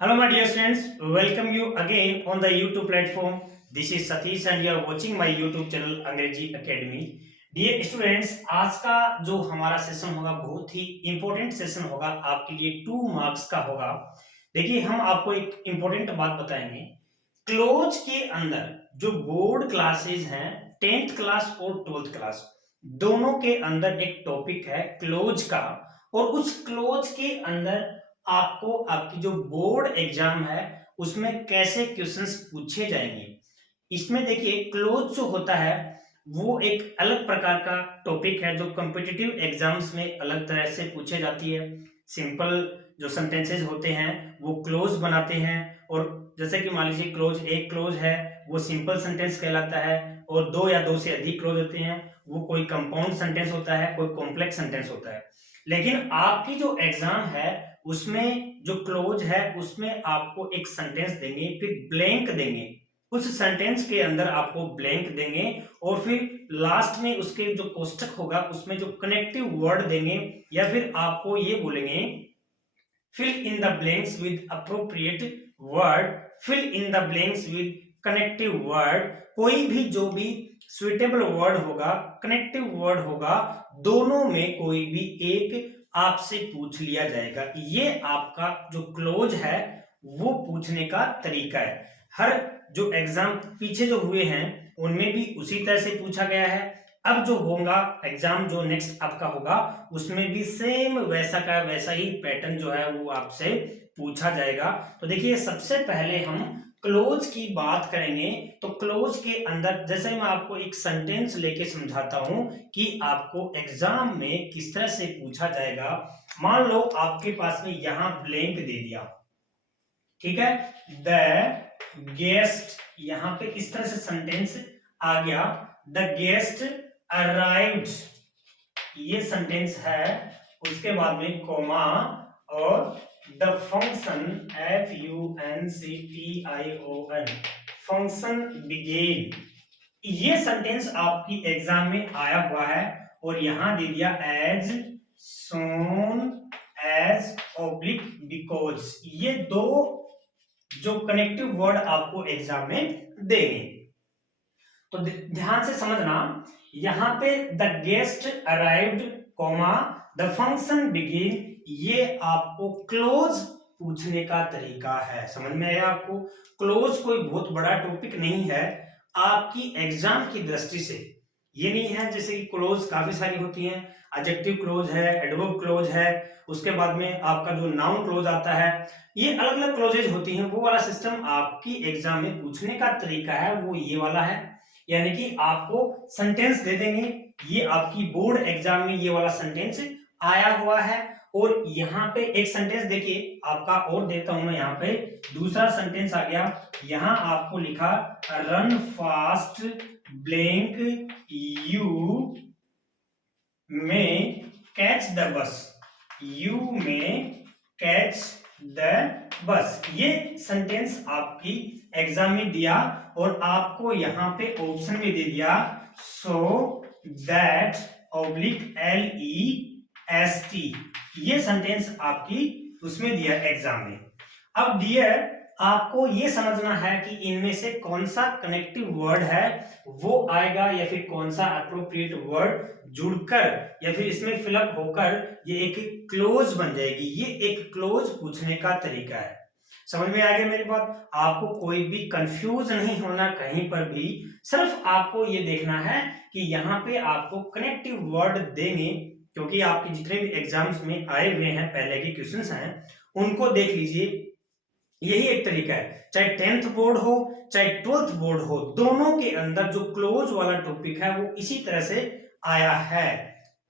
Hello, my dear friends. Welcome you again on the YouTube platform. This is Satish and you are watching my YouTube channel अंग्रेजी Academy. Dear students, आज का जो हमारा session होगा बहुत ही important session होगा, आपके लिए 2 मार्क्स का होगा। देखिए, हम आपको एक इंपॉर्टेंट बात बताएंगे। क्लोज के अंदर जो बोर्ड क्लासेस हैं, 10th क्लास और 12th क्लास, दोनों के अंदर एक टॉपिक है क्लोज का, और उस क्लोज के अंदर आपको आपकी जो बोर्ड एग्जाम है उसमें कैसे क्वेश्चंस पूछे जाएंगे। इसमें देखिए, क्लोज जो होता है वो एक अलग प्रकार का टॉपिक है जो कॉम्पिटिटिव एग्जाम्स में अलग तरह से पूछे जाती है। सिंपल जो सेंटेंसेस होते हैं वो क्लोज बनाते हैं, और जैसे कि मान लीजिए क्लोज एक क्लोज है वो सिंपल सेंटेंस कहलाता है, और दो या दो से अधिक क्लोज होते हैं वो कोई कंपाउंड सेंटेंस होता है, कोई कॉम्प्लेक्स सेंटेंस होता है। लेकिन आपकी जो एग्जाम है उसमें जो क्लोज है उसमें आपको एक सेंटेंस देंगे, फिर ब्लैंक देंगे, उस सेंटेंस के अंदर आपको ब्लैंक देंगे, और फिर लास्ट में उसके जो कोष्टक होगा उसमें जो कनेक्टिव वर्ड देंगे, या फिर आपको ये बोलेंगे fill in the blanks with appropriate word, fill in the blanks with connective word. कोई भी जो भी सुइटेबल वर्ड होगा, कनेक्टिव वर्ड होगा, दोनों में कोई भी एक आपसे पूछ लिया जाएगा। ये आपका जो क्लोज है वो पूछने का तरीका है। हर जो एग्जाम पीछे जो हुए हैं उनमें भी उसी तरह से पूछा गया है। अब जो होगा एग्जाम जो नेक्स्ट आपका होगा उसमें भी सेम वैसा का वैसा ही पैटर्न जो है वो आपसे पूछा जाएगा। तो देखिए, सबसे पहले हम क्लोज की बात करेंगे। तो क्लोज के अंदर जैसे मैं आपको एक सेंटेंस लेके समझाता हूं कि आपको एग्जाम में किस तरह से पूछा जाएगा। मान लो आपके पास में यहां ब्लैंक दे दिया, ठीक है, द गेस्ट, यहां पे इस तरह से सेंटेंस आ गया, द गेस्ट अराइव्ड, ये सेंटेंस है। उसके बाद में कोमा और the function FUNCTION, function began, ये सेंटेंस आपकी एग्जाम में आया हुआ है, और यहां दे दिया as soon as oblique because. ये दो जो कनेक्टिव वर्ड आपको एग्जाम में देंगे। तो ध्यान से समझना, यहां पे the guest arrived comma the function begin, ये आपको क्लोज पूछने का तरीका है। समझ में आया आपको? क्लोज कोई बहुत बड़ा टॉपिक नहीं है आपकी एग्जाम की दृष्टि से। ये नहीं है जैसे कि क्लोज काफी सारी होती हैं, एडजेक्टिव क्लोज है, एडवर्ब क्लोज है, उसके बाद में आपका जो नाउन क्लोज आता है, ये अलग अलग क्लोजेज होती हैं। वो वाला सिस्टम आपकी एग्जाम में पूछने का तरीका है वो ये वाला है, यानी कि आपको सेंटेंस दे देंगे, ये आपकी बोर्ड एग्जाम में ये वाला सेंटेंस आया हुआ है। और यहाँ पे एक सेंटेंस देखिए आपका और देता हूं मैं, यहाँ पे दूसरा सेंटेंस आ गया, यहाँ आपको लिखा रन फास्ट ब्लैंक यू में कैच द बस, यू में कैच द बस। ये सेंटेंस आपकी एग्जाम में दिया, और आपको यहां पे ऑप्शन में दे दिया सो दैट ऑब्लिक LEST, ये सेंटेंस आपकी उसमें दिया एग्जाम में। अब डियर, आपको ये समझना है कि इनमें से कौन सा कनेक्टिव वर्ड है वो आएगा, या फिर कौन सा अप्रोप्रिएट वर्ड जुड़कर या फिर इसमें फिलअप होकर ये एक क्लोज बन जाएगी। ये एक क्लोज पूछने का तरीका है। समझ में आ गया मेरी बात? आपको कोई भी कंफ्यूज नहीं होना कहीं पर भी, सिर्फ आपको ये देखना है कि यहाँ पे आपको कनेक्टिव वर्ड देंगे, क्योंकि आपके जितने भी एग्जाम्स में आए हुए हैं पहले के क्वेश्चंस हैं उनको देख लीजिए। यही एक तरीका है, चाहे 10th बोर्ड हो चाहे 12th बोर्ड हो, दोनों के अंदर जो क्लोज वाला टॉपिक है वो इसी तरह से आया है।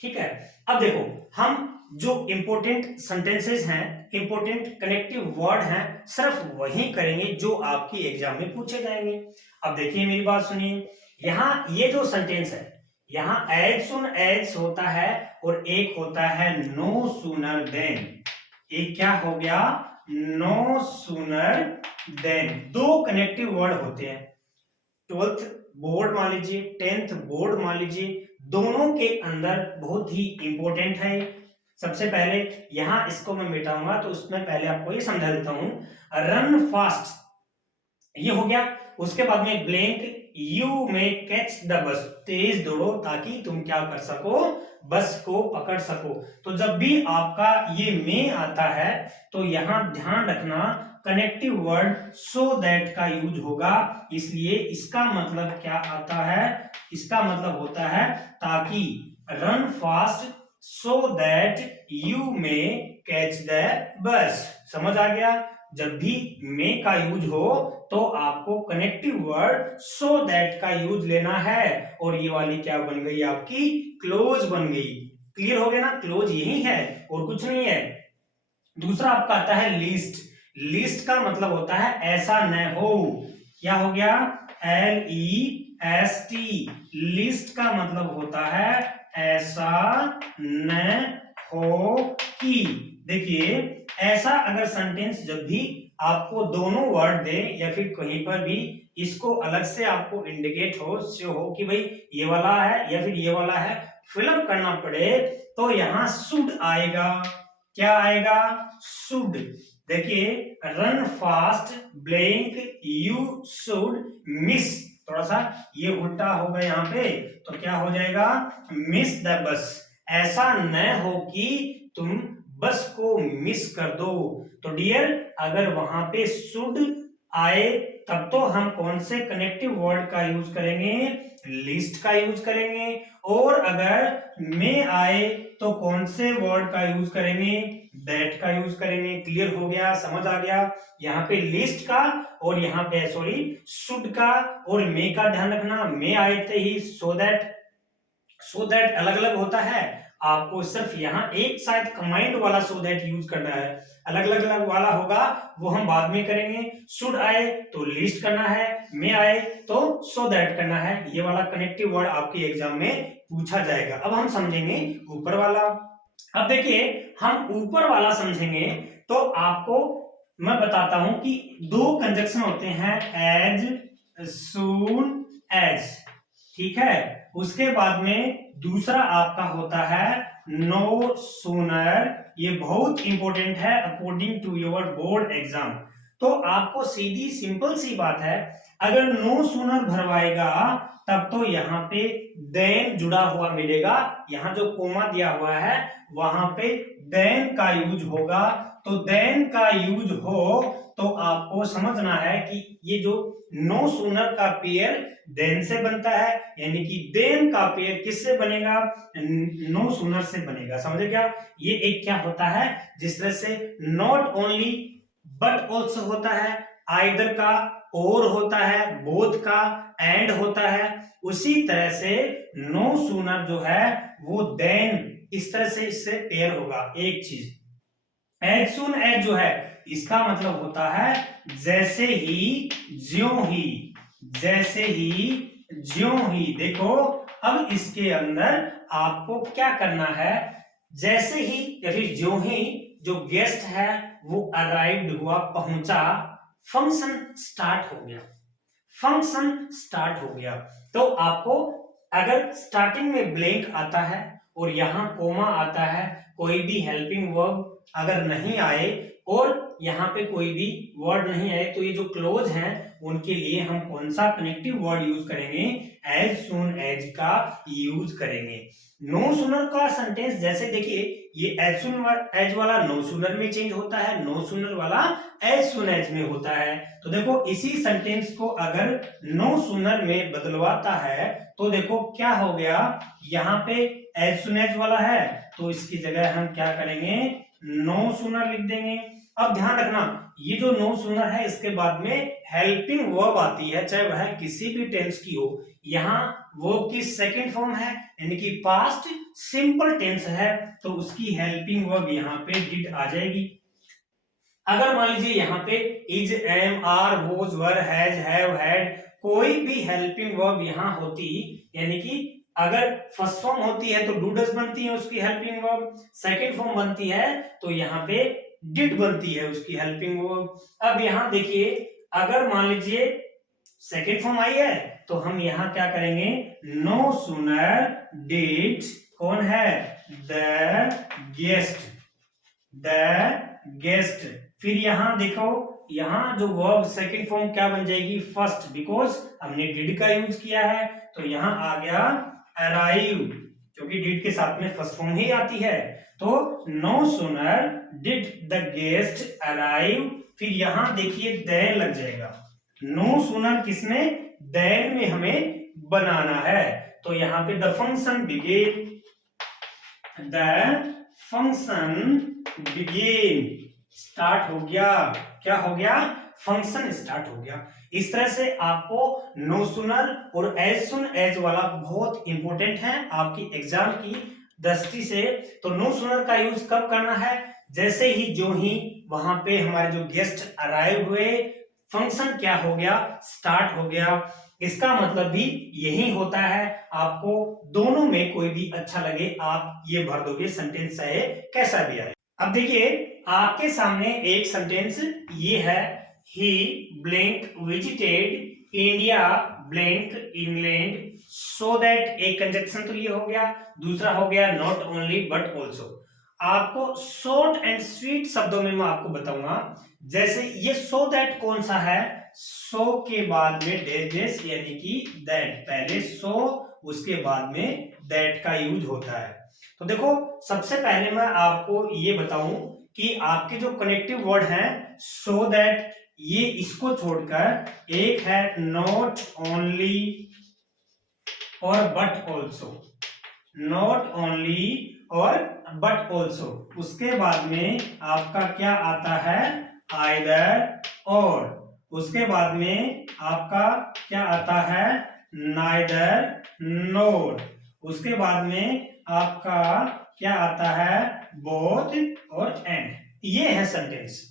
ठीक है, अब देखो, हम जो इंपॉर्टेंट सेंटेंसेस हैं, इंपॉर्टेंट कनेक्टिव वर्ड हैं, सिर्फ वही करेंगे जो आपकी एग्जाम में पूछे जाएंगे। अब देखिए मेरी बात सुनिए, यहां ये जो सेंटेंस है, यहां एज सुन एज होता है, और एक होता है नो सूनर देन। एक क्या हो गया? No sooner than. दो कनेक्टिव वर्ड होते हैं। 12th बोर्ड मान लीजिए, 10th बोर्ड मान लीजिए, दोनों के अंदर बहुत ही इंपॉर्टेंट है। सबसे पहले यहां इसको मैं मिटाऊंगा तो उसमें पहले आपको ये समझा देता हूं। रन फास्ट ये हो गया, उसके बाद में ब्लैंक यू में कैच द बस, तेज दौड़ो ताकि तुम क्या कर सको, बस को पकड़ सको। तो जब भी आपका ये में आता है तो यहां ध्यान रखना कनेक्टिव वर्ड सो दैट का यूज होगा, इसलिए इसका मतलब क्या आता है, इसका मतलब होता है ताकि, run fast so that you में कैच द बस। समझ आ गया? जब भी मे का यूज हो तो आपको कनेक्टिव वर्ड सो दैट का यूज लेना है, और ये वाली क्या बन गई आपकी, क्लोज बन गई। क्लियर हो गया ना? क्लोज यही है और कुछ नहीं है। दूसरा आपका आता है लीस्ट। लीस्ट का मतलब होता है ऐसा न हो। क्या हो गया? LEST। लिस्ट का मतलब होता है ऐसा न हो कि। देखिए, ऐसा अगर सेंटेंस जब भी आपको दोनों वर्ड दे या फिर कहीं पर भी इसको अलग से आपको इंडिकेट हो, शो हो कि भाई ये वाला है या फिर ये वाला है, फिलअप करना पड़े, तो यहां शुड आएगा। क्या आएगा? शुड। देखिए, run fast blank you should miss, थोड़ा सा ये उल्टा होगा यहाँ पे, तो क्या हो जाएगा? Miss the bus. ऐसा न हो कि तुम बस को मिस कर दो। तो डियर, अगर वहां पे शुड आए तब तो हम कौन से कनेक्टिव वर्ड का यूज करेंगे? लिस्ट का यूज करेंगे। और अगर में आए तो कौन से वर्ड का यूज करेंगे? दैट का यूज करेंगे। क्लियर हो गया? समझ आ गया? यहाँ पे लिस्ट का और यहाँ पे सॉरी शुड का और मे का ध्यान रखना। मे आए थे ही सो दैट अलग अलग होता है। आपको सिर्फ यहाँ एक शायद कमांड वाला सो दैट यूज करना है, अलग अलग वाला होगा वो हम बाद में करेंगे। शुड आए तो लिस्ट करना है, में आए तो सो दैट करना है। ये वाला कनेक्टिव वर्ड आपके एग्जाम में पूछा जाएगा। अब हम समझेंगे ऊपर वाला। अब देखिए, हम ऊपर वाला समझेंगे तो आपको मैं बताता हूं कि दो कंजक्शन होते हैं, एज सून एज, ठीक है। उसके बाद में दूसरा आपका होता है नो सूनर। ये बहुत इंपॉर्टेंट है according to your board exam. तो आपको सीधी सिंपल सी बात है, अगर नो सूनर भरवाएगा तब तो यहाँ पे देन जुड़ा हुआ मिलेगा। यहाँ जो कोमा दिया हुआ है वहां पे देन का यूज होगा। तो देन का यूज हो तो आपको समझना है कि ये जो नो सूनर का पेयर देन से बनता है, यानी कि देन का पेयर किससे बनेगा? नो सूनर से बनेगा। समझे क्या? ये एक क्या होता है, जिस तरह से नॉट ओनली बट ऑल्सो होता है, आइदर का और होता है, बोथ का एंड होता है, उसी तरह से नो सूनर जो है वो देन, इस तरह से इससे पेयर होगा। एक चीज एज सून एज जो है इसका मतलब होता है जैसे ही, ज्यों ही, जैसे ही, ज्यों ही। देखो, अब इसके अंदर आपको क्या करना है, जैसे ही या फिर ज्यों ही जो गेस्ट है वो अराइव्ड हुआ, पहुंचा, फंक्शन स्टार्ट हो गया, फंक्शन स्टार्ट हो गया। तो आपको अगर स्टार्टिंग में ब्लैंक आता है और यहां कोमा आता है, कोई भी हेल्पिंग वर्ब अगर नहीं आए और यहाँ पे कोई भी वर्ड नहीं आए, तो ये जो क्लोज हैं उनके लिए हम कौन सा कनेक्टिव वर्ड यूज करेंगे? एज सून एज का यूज करेंगे। नो सूनर का सेंटेंस जैसे देखिए, ये एज सून एज वाला नो सूनर में चेंज होता है, नो सूनर वाला एज सून एज में होता है। तो देखो, इसी सेंटेंस को अगर नो सूनर में बदलवाता है तो देखो क्या हो गया, यहाँ पे एज सून एज वाला है तो इसकी जगह हम क्या करेंगे? नो सूनर लिख देंगे। अब ध्यान रखना, ये जो नो सूनर है इसके बाद में हेल्पिंग वर्ब आती है, चाहे वह किसी भी टेंस की हो। यहाँ वर्ब की सेकंड फॉर्म है, यानी कि पास्ट सिंपल टेंस है, तो उसकी हेल्पिंग वर्ब यहाँ पे डिड आ जाएगी। अगर मान लीजिए यहाँ पे is, am, are, was, were, has, have, had, कोई भी हेल्पिंग वर्ब यहाँ होती, यानी कि अगर फर्स्ट फॉर्म होती है तो डू डज बनती है उसकी हेल्पिंग वर्ब, सेकंड फॉर्म बनती है तो यहाँ पे डिड बनती है उसकी हेल्पिंग वर्ब। अब यहाँ देखिए, अगर मान लीजिए सेकंड फॉर्म आई है तो हम यहाँ क्या करेंगे, नो सूनर डिड, कौन है, द गेस्ट। फिर यहाँ देखो, यहाँ जो वर्ब सेकंड फॉर्म क्या बन जाएगी, फर्स्ट, बिकॉज हमने डिड का यूज किया है। तो यहाँ आ गया अराइव, क्योंकि डिड के साथ में फर्स्ट फॉर्म ही आती है। तो no sooner did the guest arrive, फिर यहाँ देखिए देन लग जाएगा। नो सूनर किसमें, देन में हमें बनाना है। तो यहाँ पे the function began, the function began, start हो गया। क्या हो गया, फंक्शन स्टार्ट हो गया। इस तरह से आपको नो सूनर और एज सुन एज वाला बहुत इंपॉर्टेंट है आपकी एग्जाम की दृष्टि से। तो नो सूनर का यूज कब करना है, जैसे ही जो ही वहां पे हमारे जो गेस्ट अराइव हुए, फंक्शन क्या हो गया, स्टार्ट हो गया। इसका मतलब भी यही होता है। आपको दोनों में कोई भी अच्छा लगे आप ये भर दोगे, सेंटेंस चाहे कैसा भी आए। अब देखिए आपके सामने एक सेंटेंस ये है, he blank visited India blank England so that, एक कंजक्शन तो ये हो गया, दूसरा हो गया नॉट ओनली बट ऑल्सो। आपको शॉर्ट एंड स्वीट शब्दों में मैं आपको बताऊंगा। जैसे ये सो दैट कौन सा है, सो के बाद में डेस यानी कि दैट, पहले सो उसके बाद में दैट का यूज होता है। तो देखो सबसे पहले मैं आपको ये बताऊं कि आपके जो कनेक्टिव वर्ड हैं सो दैट, ये इसको छोड़कर एक है नॉट ओनली और बट ऑल्सो, नॉट ओनली और बट ऑल्सो। उसके बाद में आपका क्या आता है, आइदर और, उसके बाद में आपका क्या आता है, नाइदर नोर, उसके बाद में आपका क्या आता है, बोथ और एंड। ये है सेंटेंस।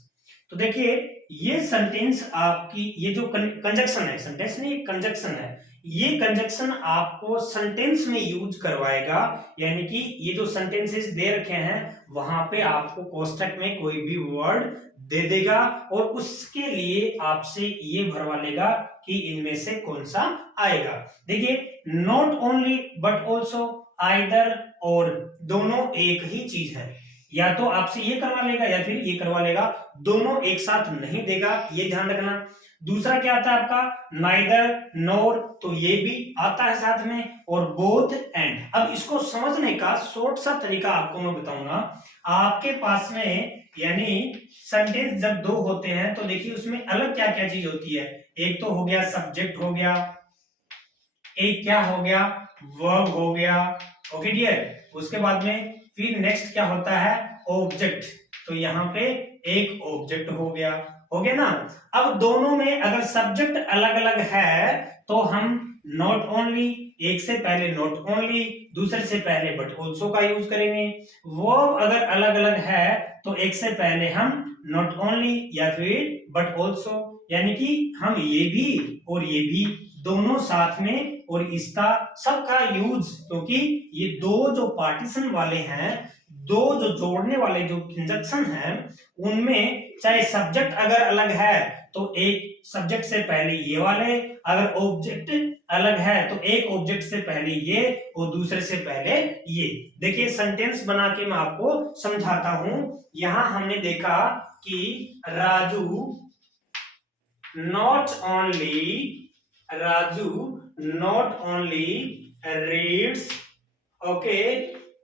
तो देखिए ये सेंटेंस आपकी, ये जो कंजक्शन है, सेंटेंस नहीं कंजक्शन है, ये कंजक्शन आपको सेंटेंस में यूज करवाएगा। यानी कि ये जो सेंटेंसेस दे रखे हैं वहां पे आपको कोष्टक में कोई भी वर्ड दे देगा और उसके लिए आपसे ये भरवा लेगा कि इनमें से कौन सा आएगा। देखिए not only but also, either और, दोनों एक ही चीज है। या तो आपसे ये करवा लेगा या फिर ये करवा लेगा, दोनों एक साथ नहीं देगा, ये ध्यान रखना। दूसरा क्या आता है आपका, नाइदर नोर, तो ये भी आता है साथ में, और बोथ एंड। अब इसको समझने का शॉर्ट सा तरीका आपको मैं बताऊंगा। आपके पास में यानी सेंटेंस जब दो होते हैं तो देखिए उसमें अलग क्या क्या चीज होती है। एक तो हो गया सब्जेक्ट हो गया, एक क्या हो गया, वर्ब हो गया, ओके डियर। उसके बाद में फिर नेक्स्ट क्या होता है, ऑब्जेक्ट। तो यहाँ पे एक ऑब्जेक्ट हो गया ना। अब दोनों में अगर सब्जेक्ट अलग अलग है तो हम नॉट ओनली, एक से पहले नॉट ओनली, दूसरे से पहले बट ऑल्सो का यूज करेंगे। वर्ब अगर अलग अलग है तो एक से पहले हम नॉट ओनली या फिर बट ऑल्सो, यानी कि हम ये भी और ये भी दोनों साथ में, और इसका सबका यूज, क्योंकि ये दो जो पार्टीशन वाले हैं, दो जो जोड़ने वाले जो कंजक्शन हैं, उनमें चाहे सब्जेक्ट अगर अलग है तो एक सब्जेक्ट से पहले ये वाले, अगर ऑब्जेक्ट अलग है तो एक ऑब्जेक्ट से पहले ये और दूसरे से पहले ये। देखिए सेंटेंस बना के मैं आपको समझाता हूं। यहां हमने देखा कि Raju not only reads, okay,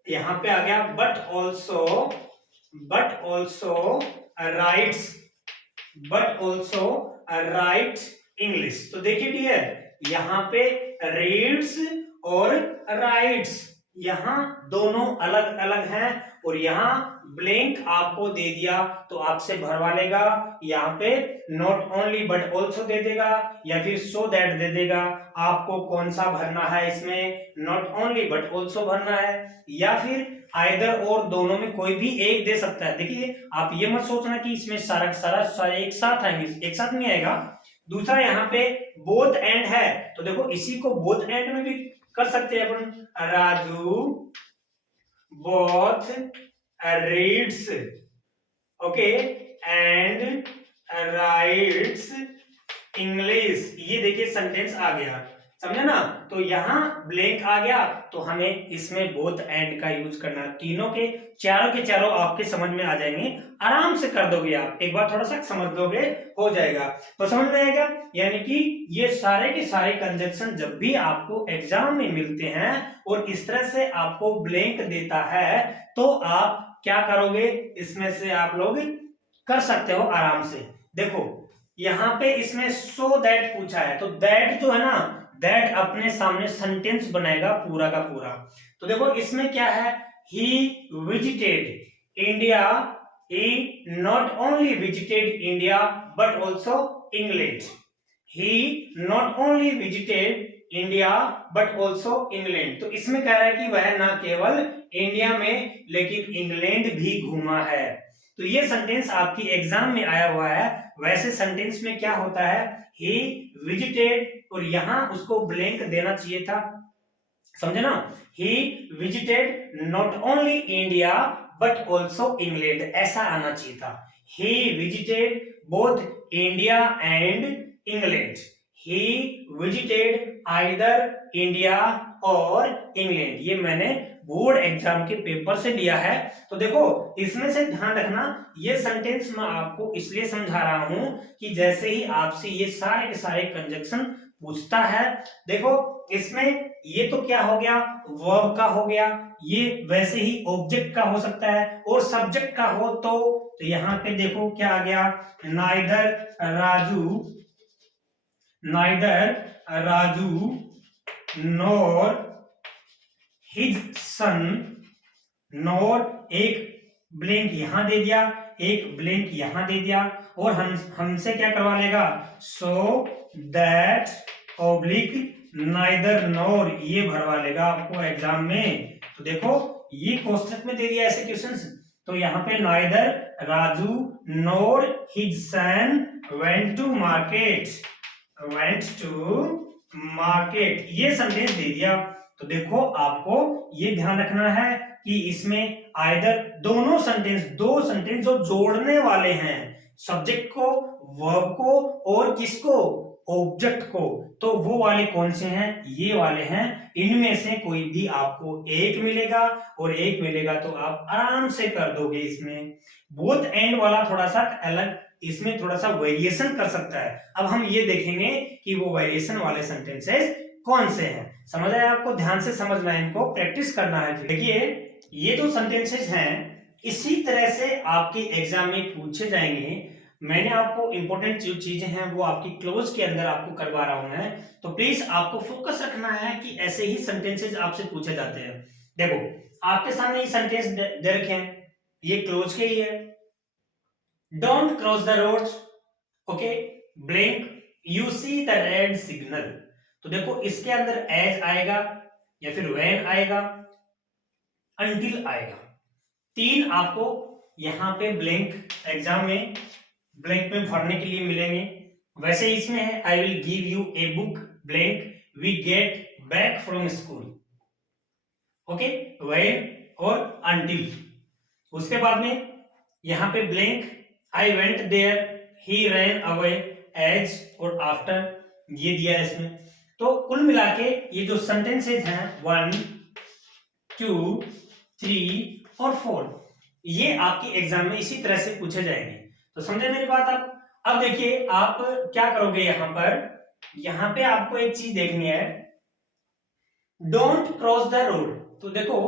यहां पे आ गया बट ऑल्सो राइट इंग्लिश। तो देखिए डियर यहां पे रीड्स और राइट्स, यहां दोनों अलग अलग हैं, और यहां ब्लैंक आपको दे दिया तो आपसे भरवा लेगा। यहाँ पे not only but also they देगा या फिर सो दैट दे देगा। आपको कौन सा भरना है, इसमें नॉट ओनली बट ऑल्सो भरना है या फिर आइदर और, दोनों में कोई भी एक दे सकता है। देखिए आप ये मत सोचना कि इसमें सारा एक साथ आएंगे, एक साथ नहीं आएगा। दूसरा यहाँ पे बोथ एंड है, तो देखो इसी को बोथ एंड में भी कर सकते हैं अपन, Raju both reads, okay, and writes English. ये देखिए सेंटेंस आ गया। समझे ना। तो यहाँ ब्लैंक आ गया तो हमें इसमें बोथ एंड का यूज करना है। तीनों के चारों आपके समझ में आ जाएंगे, आराम से कर दोगे आप, एक बार थोड़ा सा समझ लोगे हो जाएगा। तो समझ में आएगा, यानी कि ये सारे के सारे कंजक्शन जब भी आपको एग्जाम में मिलते हैं और इस तरह से आपको ब्लैंक देता है तो आप क्या करोगे, इसमें से आप लोग कर सकते हो आराम से। देखो यहाँ पे इसमें सो दैट पूछा है, तो दैट जो है ना, दैट अपने सामने सेंटेंस बनाएगा पूरा का पूरा। तो देखो इसमें क्या है, he visited India, he not only visited India but also England. He not only visited India but also England. तो इसमें कह रहा है कि वह न केवल इंडिया में लेकिन इंग्लैंड भी घूमा है। तो ये सेंटेंस आपकी एग्जाम में आया हुआ है। वैसे सेंटेंस में क्या होता है, ही विजिटेड और यहां उसको ब्लैंक देना चाहिए था, समझे ना। He visited not only India but also England, ऐसा आना चाहिए था। He visited both India and England. He visited either India और इंग्लैंड। ये मैंने बोर्ड एग्जाम के पेपर से लिया है। तो देखो इसमें से ध्यान रखना, ये सेंटेंस मैं आपको इसलिए समझा रहा हूं कि जैसे ही आपसे ये सारे के सारे कंजक्शन पूछता है, देखो इसमें ये तो क्या हो गया, वर्ब का हो गया, ये वैसे ही ऑब्जेक्ट का हो सकता है और सब्जेक्ट का हो तो यहां पे देखो क्या आ गया, नाइदर राजू नॉर हिज सन, नॉर एक ब्लैंक यहां दे दिया, एक ब्लैंक यहां दे दिया और हमसे क्या करवा लेगा, so that oblique neither nor, ये भरवा लेगा आपको एग्जाम में। तो देखो ये कोष्टक में दे दिया ऐसे क्वेश्चंस। तो यहाँ पे neither Raju nor his son went to market, ये संदेश दे दिया। तो देखो आपको ये ध्यान रखना है कि इसमें आइदर दो सेंटेंस जो जोड़ने वाले हैं, सब्जेक्ट को, वर्ब को और किसको, ऑब्जेक्ट को, तो वो वाले कौन से हैं, ये वाले हैं। इनमें से कोई भी आपको एक मिलेगा और एक मिलेगा तो आप आराम से कर दोगे। इसमें बोथ एंड वाला थोड़ा सा अलग, इसमें थोड़ा सा वेरिएशन कर सकता है। अब हम ये देखेंगे कि वो वेरिएशन वाले सेंटेंसेस कौन से हैं। समझ आया आपको, ध्यान से समझना है, इनको प्रैक्टिस करना है। देखिए ये जो सेंटेंसेस हैं इसी तरह से आपके एग्जाम में पूछे जाएंगे। मैंने आपको इंपॉर्टेंट जो चीजें हैं वो आपकी क्लोज के अंदर आपको करवा रहा हूं मैं, तो प्लीज आपको फोकस रखना है कि ऐसे ही सेंटेंसेस आपसे पूछे जाते हैं। देखो आपके सामने ये सेंटेंस दे रखे हैं, ये क्लोज के ही है। Don't cross the road, okay, blank you see the red signal. तो देखो इसके अंदर एज आएगा या फिर व्हेन आएगा, अंटिल आएगा। तीन आपको यहां पे ब्लैंक एग्जाम में ब्लैंक में भरने के लिए मिलेंगे। वैसे इसमें है I will give you a book blank we get back from school, okay, when और अंटिल। उसके बाद में यहां पे blank I went there, he ran away, as और आफ्टर, ये दिया है इसमें। तो कुल मिला के ये जो सेंटेंसेस हैं 1 2 3 और 4, ये आपके एग्जाम में इसी तरह से पूछे जाएंगे। तो समझे मेरी बात आप। अब देखिए आप क्या करोगे, यहां पे आपको एक चीज देखनी है, डोंट क्रॉस द रोड। तो देखो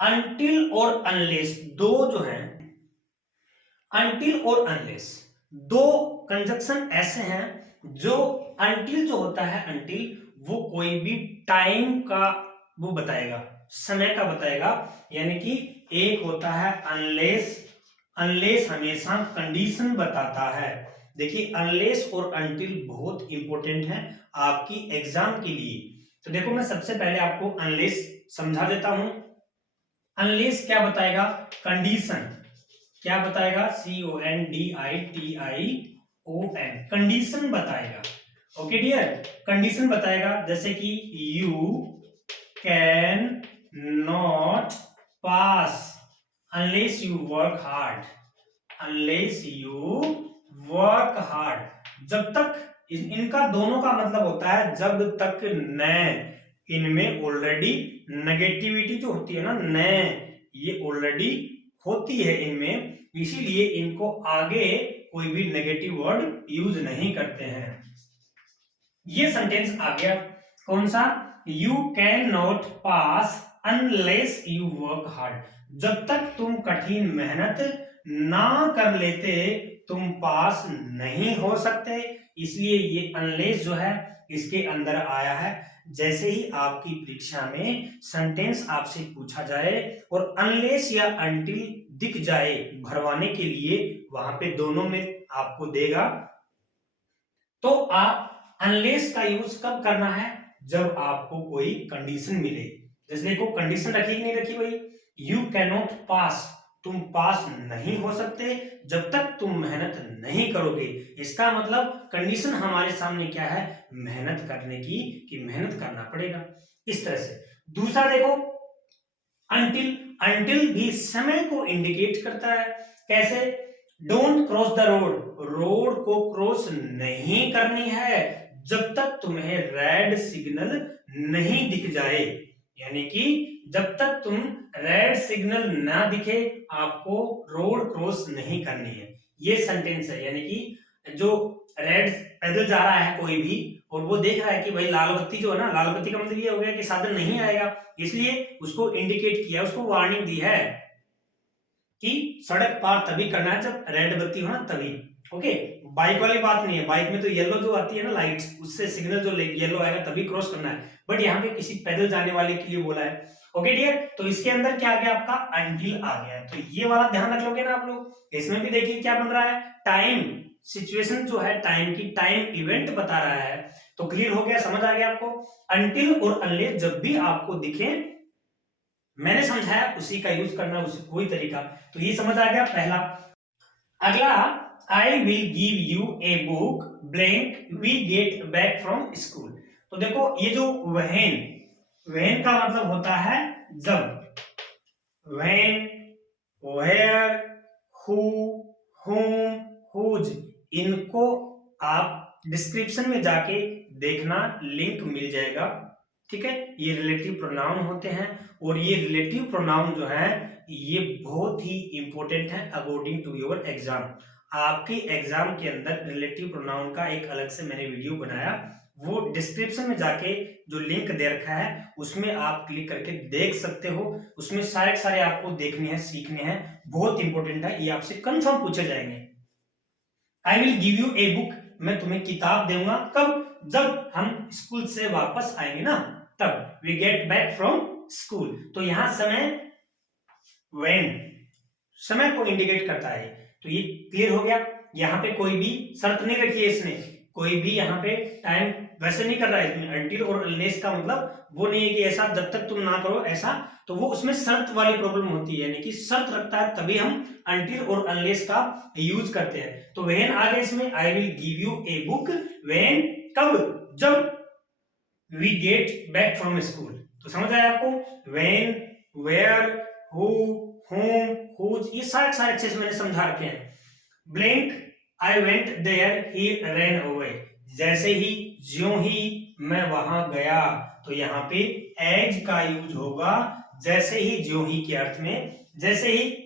अनटिल और अनलेस दो जो हैं, अनटिल और अनलेस दो कंजक्शन ऐसे हैं जो अनटिल जो होता है, अनटिल वो कोई भी टाइम का वो बताएगा, समय का बताएगा। यानी कि एक होता है अनलेस, अनलेस हमेशा कंडीशन बताता है। देखिए अनलेस और अनटिल बहुत इंपॉर्टेंट है आपकी एग्जाम के लिए। तो देखो मैं सबसे पहले आपको अनलेस समझा देता हूं। अनलेस क्या बताएगा, कंडीशन क्या बताएगा, CONDITION, कंडीशन बताएगा। ओके डियर, कंडीशन बताएगा, जैसे कि you can not pass unless you work hard, unless you work hard. जब तक इनका दोनों का मतलब होता है जब तक न इनमें ऑलरेडी नेगेटिविटी जो होती है ना, न ये ऑलरेडी होती है इनमें, इसीलिए इनको आगे कोई भी नेगेटिव वर्ड यूज नहीं करते हैं। ये सेंटेंस आ गया कौन सा, you can not pass unless you work hard. जब तक तुम कठिन मेहनत ना कर लेते तुम पास नहीं हो सकते, इसलिए ये अनलेस जो है इसके अंदर आया है। जैसे ही आपकी परीक्षा में सेंटेंस आपसे पूछा जाए और अनलेस या अनटिल दिख जाए भरवाने के लिए, वहां पे दोनों में आपको देगा, तो आप अनलेस का यूज कब करना है, जब आपको कोई कंडीशन मिले। जैसे देखो कंडीशन रखी कि नहीं रखी भाई, यू कैन नॉट पास, तुम पास नहीं हो सकते जब तक तुम मेहनत नहीं करोगे। इसका मतलब कंडीशन हमारे सामने क्या है, मेहनत करने की, कि मेहनत करना पड़ेगा। इस तरह से दूसरा देखो अनटिल, अनटिल भी समय को इंडिकेट करता है। कैसे, don't cross the road, road को क्रॉस नहीं करनी है जब तक तुम्हें रेड सिग्नल नहीं दिख जाए। यानी कि जब तक तुम रेड सिग्नल ना दिखे आपको रोड क्रॉस नहीं करनी है। ये सेंटेंस है, यानी कि जो रेड पैदल जा रहा है कोई भी और वो देख रहा है कि भाई लाल बत्ती जो है ना, लाल बत्ती का मतलब ये हो गया कि साधन नहीं आएगा, इसलिए उसको इंडिकेट किया, उसको वार्निंग दी है कि सड़क पार तभी करना है जब रेड बत्ती हो ना तभी। ओके, बाइक वाली बात नहीं है, बाइक में तो येलो जो आती है ना लाइट, उससे सिग्नल जो येलो आएगा तभी क्रॉस करना है, बट यहाँ पे किसी पैदल जाने वाले के लिए बोला है। ओके डियर, तो इसके अंदर क्या आ गया आपका, अनटिल आ गया। तो ये वाला ध्यान रख लोगे ना आप लोग। इसमें भी देखिए क्या बन रहा है, टाइम सिचुएशन जो है, टाइम की, टाइम इवेंट बता रहा है। तो क्लियर हो गया, समझ आ गया आपको। अनटिल और अनलेस जब भी आपको दिखे, मैंने समझाया उसी का यूज करना, उसी वही तरीका। तो ये समझ आ गया पहला। अगला, I will give you a book blank we get back from school. तो देखो ये जो व्हेन, व्हेन का मतलब होता है जब, when, where, who, whom, whose, इनको आप डिस्क्रिप्शन में जाके देखना, लिंक मिल जाएगा। ठीक है, ये रिलेटिव प्रोनाउन होते हैं और ये रिलेटिव प्रोनाउन जो है ये बहुत ही इंपॉर्टेंट है अकॉर्डिंग टू योर एग्जाम। आपके एग्जाम के अंदर रिलेटिव प्रोनाउन का एक अलग से मैंने वीडियो बनाया, वो डिस्क्रिप्शन में जाके जो लिंक दे रखा है उसमें आप क्लिक करके देख सकते हो। उसमें सारे आपको देखने हैं, सीखने हैं, बहुत इंपॉर्टेंट है, ये आपसे कंफर्म पूछे जाएंगे। आई will give you a book, मैं तुम्हें किताब दूंगा कब, जब हम स्कूल से वापस आएंगे ना तब। We get back from school, तो यहां समय व्हेन, समय को इंडिकेट करता है। तो ये क्लियर हो गया। यहाँ पे कोई भी शर्त नहीं रखी है इसने, कोई भी यहाँ पे टाइम वैसे नहीं कर रहा है इसमें। अनटिल और अनलेस का मतलब वो नहीं है कि ऐसा जब तक तुम ना करो ऐसा, तो वो उसमें शर्त वाली प्रॉब्लम होती है, यानी कि शर्त रखता है तभी हम अनटिल और अनलेस का यूज करते हैं। तो व्हेन आ गया इसमें, I will give you a book when, कब, जब we get back from school. तो समझ आया आपको, when, where, who, whom, whose, ये सारे अच्छे से मैंने समझा रखे हैं। Blank, I went there he ran away, जैसे ही, ज्यों ही मैं वहां गया, तो यहाँ पे एज का यूज होगा जैसे ही, ज्यों ही के अर्थ में। जैसे ही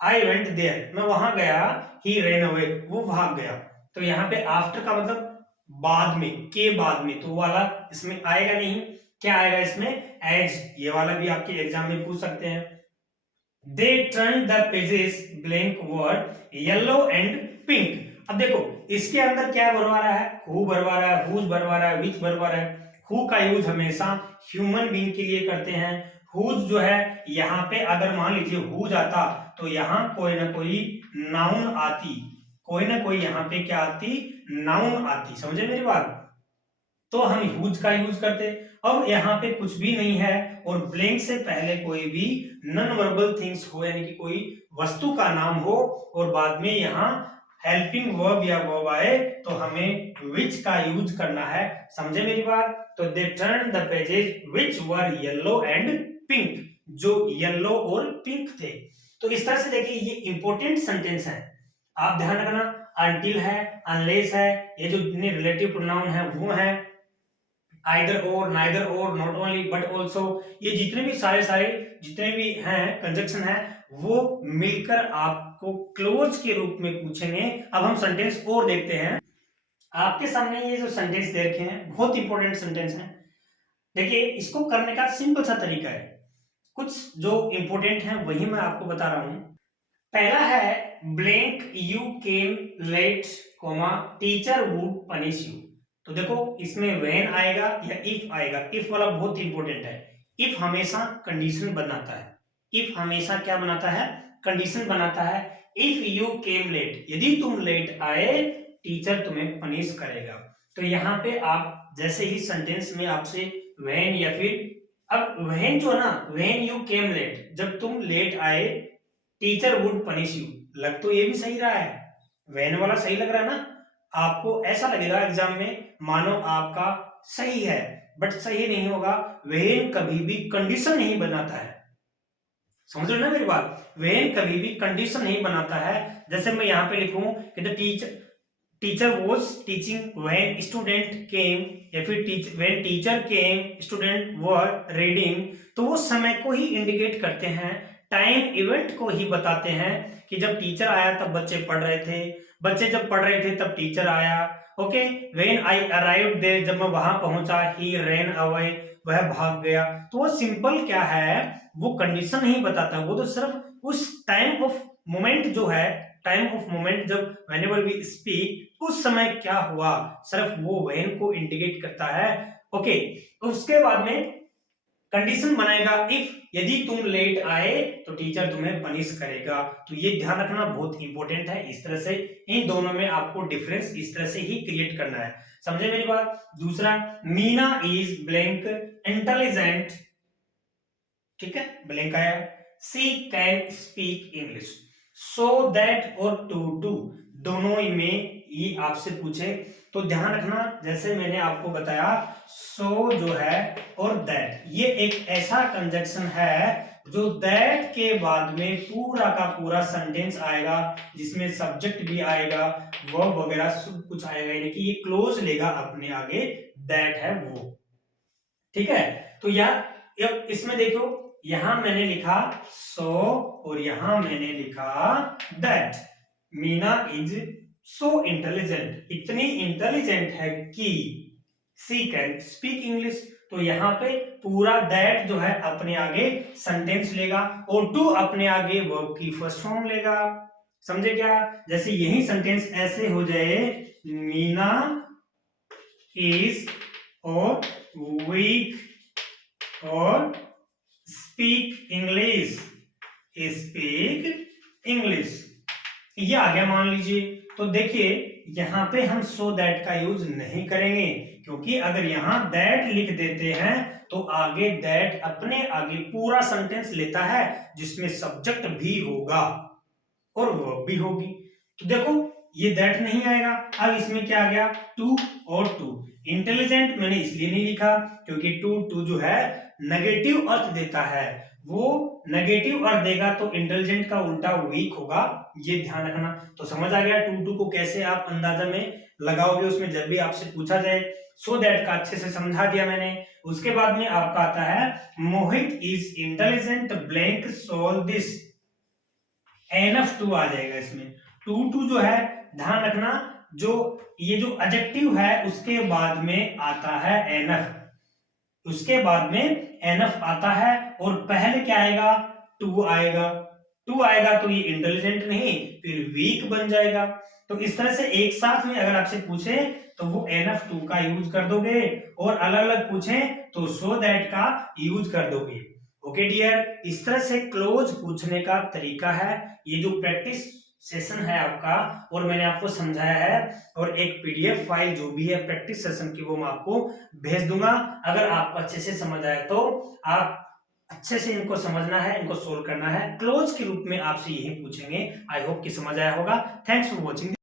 आई वेंट देयर, मैं वहां गया, ही ran away, वो भाग गया। तो यहाँ पे आफ्टर का मतलब बाद में, के बाद में, तो वाला इसमें आएगा नहीं। क्या आएगा इसमें, एज। ये वाला भी आपके एग्जाम में पूछ सकते हैं। They turned the pages blank word yellow and pink। अब देखो इसके अंदर क्या भरवा रहा है, हु भरवा रहा है, हुज भरवा रहा है, विच भरवा रहा है। हु का यूज हमेशा ह्यूमन बीइंग के लिए करते हैं। हुज जो है यहाँ पे अगर मान लीजिए हुज आता तो यहाँ कोई ना कोई नाउन आती, कोई ना कोई यहाँ पे क्या आती, नाउन आती। समझे मेरी बात, तो हम हुज का यूज करते। अब यहाँ पे कुछ भी नहीं है और ब्लैंक से पहले कोई भी नॉन वर्बल थिंग्स हो, यानी कि कोई वस्तु का नाम हो और बाद में यहाँ हेल्पिंग वर्ब या वर्ब आए, तो हमें विच का यूज करना है। समझे मेरी बात। तो they turn the pages which were yellow and pink, जो येलो और पिंक थे। तो इस तरह से देखिए ये इंपॉर्टेंट सेंटेंस है, आप ध्यान रखना। अनटिल है, अनलेस है, ये जो जितने रिलेटिव प्रोनाउन है वो है, आइदर और, नाइदर और, नॉट ओनली बट ऑल्सो, ये जितने भी सारे जितने भी हैं कंजक्शन है वो मिलकर आपको क्लोज के रूप में पूछेंगे। अब हम सेंटेंस और देखते हैं। आपके सामने ये जो सेंटेंस दे रखे हैं बहुत इंपॉर्टेंट सेंटेंस है। देखिए इसको करने का सिंपल सा तरीका है, कुछ जो इंपॉर्टेंट है वही मैं आपको बता रहा हूं। पहला है blank you came late comma teacher would punish you. तो देखो इसमें व्हेन आएगा या इफ आएगा। इफ वाला बहुत इंपॉर्टेंट है। इफ हमेशा कंडीशन बनाता है। इफ हमेशा क्या बनाता है? कंडीशन बनाता है। इफ यू केम लेट, यदि तुम लेट आए टीचर तुम्हें पनिश करेगा। तो यहाँ पे आप जैसे ही सेंटेंस में आपसे व्हेन या फिर, अब व्हेन जो है ना, व्हेन यू केम लेट, जब तुम लेट आए टीचर वुड पनिश यू, लग तो ये भी सही रहा है, व्हेन वाला सही लग रहा है ना। आपको ऐसा लगेगा एग्जाम में मानो आपका सही है, बट सही नहीं होगा। व्हेन कभी भी कंडीशन नहीं बनाता है, समझ रहे हो ना मेरी बात। व्हेन कभी भी कंडीशन नहीं बनाता है। जैसे मैं यहाँ पे लिखूं कि the teacher was teaching when student came, या फिर when teacher came student were reading, तो वो समय को ही इंडिकेट करते हैं, टाइम इवेंट को ही बताते हैं कि जब टीचर आया तब बच्चे पढ़ रहे थे, बच्चे जब पढ़ रहे थे तब टीचर आया। Okay, when I arrived there, जब मैं वहां पहुंचा, ही रैन अवे, वह भाग गया। तो वो सिंपल क्या है, वो कंडीशन नहीं बताता, वो तो सिर्फ उस टाइम ऑफ मोमेंट जो है, टाइम ऑफ मोमेंट जब व्हेनेवर वी स्पीक, उस समय क्या हुआ, सिर्फ वो व्हेन को इंडिकेट करता है। ओके, उसके बाद में कंडीशन बनाएगा इफ, यदि तुम लेट आए तो टीचर तुम्हें पनिश करेगा। तो ये ध्यान रखना बहुत इंपॉर्टेंट है। इस तरह से इन दोनों में आपको डिफरेंस इस तरह से ही क्रिएट करना है, समझे मेरी बात। दूसरा, मीना इज ब्लैंक इंटेलिजेंट, ठीक है, ब्लैंक आया। She can speak English, so that और टू दोनों में ये आपसे पूछे तो ध्यान रखना, जैसे मैंने आपको बताया, सो जो है और दैट, ये एक ऐसा कंजक्शन है जो दैट के बाद में पूरा का पूरा सेंटेंस आएगा, जिसमें सब्जेक्ट भी आएगा, वर्ब वगैरह सब कुछ आएगा, यानी कि ये क्लोज लेगा अपने आगे, दैट है वो, ठीक है। तो यार इसमें देखो, यहां मैंने लिखा सो और यहां मैंने लिखा that. Meena is so intelligent, इतनी इंटेलिजेंट है कि सी कैन स्पीक इंग्लिश। तो यहाँ पे पूरा दैट जो है अपने आगे सेंटेंस लेगा और टू अपने आगे वर्ब की फर्स्ट फॉर्म लेगा, समझे क्या। जैसे यही सेंटेंस ऐसे हो जाए, मीना इज और वीक और स्पीक इंग्लिश, स्पीक इंग्लिश, ये आ गया मान लीजिए। तो देखिए यहां पे हम सो दैट का यूज नहीं करेंगे, क्योंकि अगर यहां दैट लिख देते हैं तो आगे दैट अपने आगे पूरा सेंटेंस लेता है, जिसमें सब्जेक्ट भी होगा और वर्ब भी होगी। तो देखो ये दैट नहीं आएगा। अब इसमें क्या आ गया, टू और टू। इंटेलिजेंट मैंने इसलिए नहीं लिखा क्योंकि टू जो है नेगेटिव अर्थ देता है, वो नेगेटिव अर्थ देगा तो इंटेलिजेंट का उल्टा वीक होगा, ये ध्यान रखना। तो समझ आ गया टू को कैसे आप अंदाजा में लगाओगे, उसमें जब भी आपसे पूछा जाए। सो दैट का अच्छे से समझा दिया मैंने। उसके बाद में आपका आता है Mohit is intelligent blank solve this, enough to आ जाएगा इसमें। टू जो है ध्यान रखना, जो ये जो एडजेक्टिव है उसके बाद में आता है एनफ, उसके बाद में एनफ आता है और पहले क्या आएगा, टू आएगा। टू आएगा तो ये इंटेलिजेंट नहीं फिर वीक बन जाएगा। तो इस तरह से एक साथ में अगर आपसे पूछे तो वो एनफ टू का यूज कर दोगे, और अलग अलग पूछे तो सो दैट का यूज कर दोगे। ओके डियर, इस तरह से क्लोज पूछने का तरीका है। ये जो प्रैक्टिस सेशन है आपका, और मैंने आपको समझाया है, और एक पीडीएफ फाइल जो भी है प्रैक्टिस सेशन की वो मैं आपको भेज दूंगा। अगर आपको अच्छे से समझ आए तो आप अच्छे से इनको समझना है, इनको सोल्व करना है। क्लोज के रूप में आपसे यही पूछेंगे। आई होप कि समझ आया होगा। Thanks for watching.